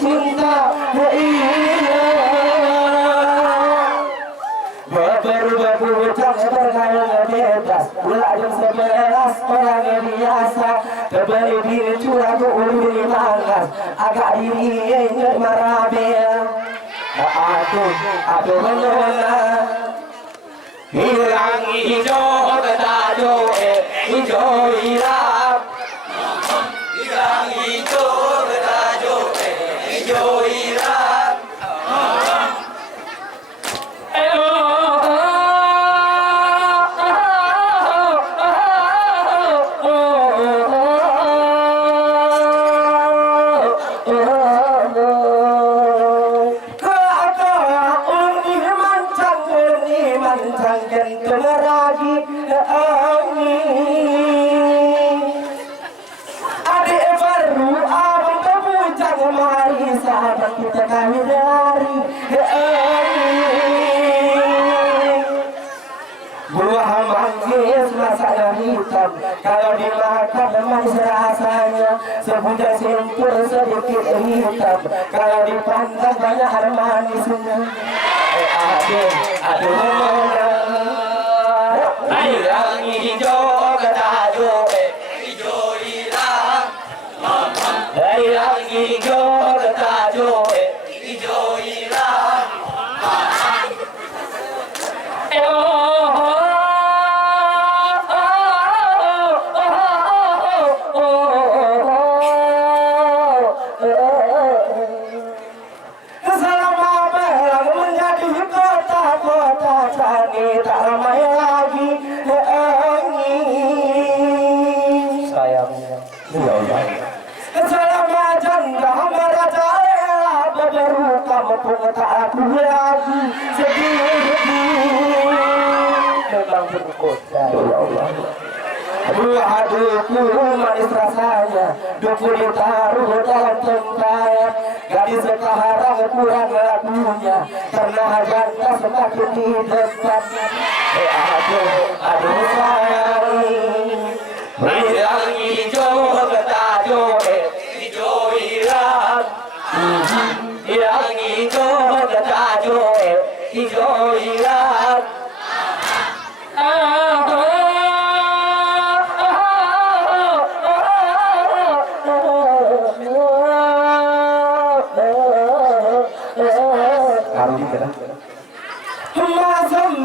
Cinta berubah-ubah berkaya bebas Bulan 11 orang yang biasa Terbalik diri curah uli mangas Agak diri ingat marabel Aduh menona Hilang hijau ketajo hijau hilang Hilang hijau ketajo hijau hilang kita kami dari buah manggis masalah hitam kalau dimakan manis rasanya sebuah simpul sedikit hitam kalau dipandang banyak manisnya aduh hilang hijau ketajo hijau hilang hilang hijau ketajo hijau hilang selama malam menjadi kota-kota tani tak ramai lagi sayangnya selama janda merajalela beberu kamu pun tak aku lagi sedih memang berkota ya Allah aduh manis rasanya duku ditaruh dalam tempatnya gadis sekarang kurang lagunya karena janda semakin di depan aduh sayang hilang hijau ketajo hijau hilang hilang hijau ketajo hijau hilang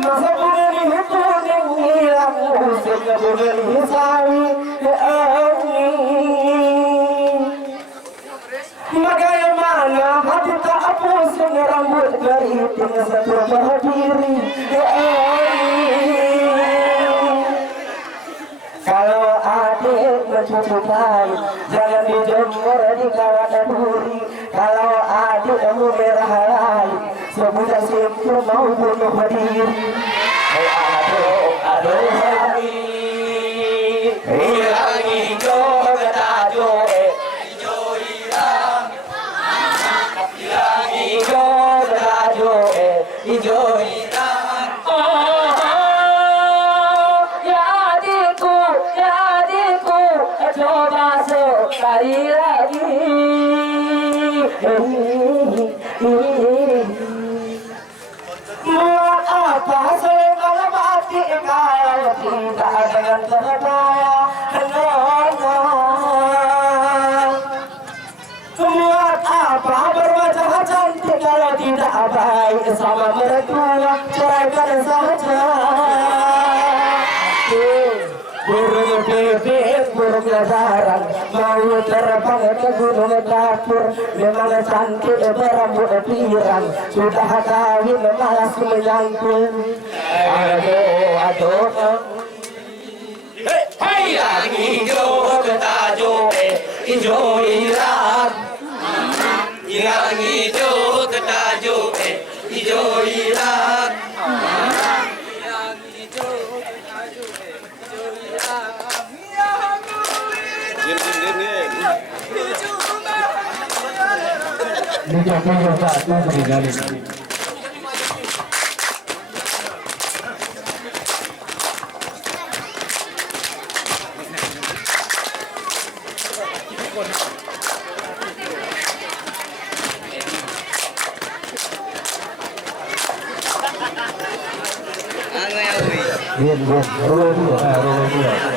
masa bulan itu yang hilang musim bulan hisawi bagaimana hati tak pusing rambut keriting satu berdiri kalau adik mencukupai jangan dijemur di kawan duri kalau adik mau merah lagi sebuah simpul mau bunuh diri aduh hilang hijau ketajo hijau hilang hilang hijau ketajo hijau hilang ya adikku coba sekali lagi buat apa selengkal mati kalau tidak dengan berdaya buat apa berwajah cantik kalau tidak baik sama mertua ceraikan saja burung bebek burung lebaran mau terbang ke gunung kapur, memang cantik berambut pirang, sudah kawin malas menyangkul. Aduh. Hai yang hijau ketajo hijau hilang, yang hijau ketajo hijau hilang. Bien, bien,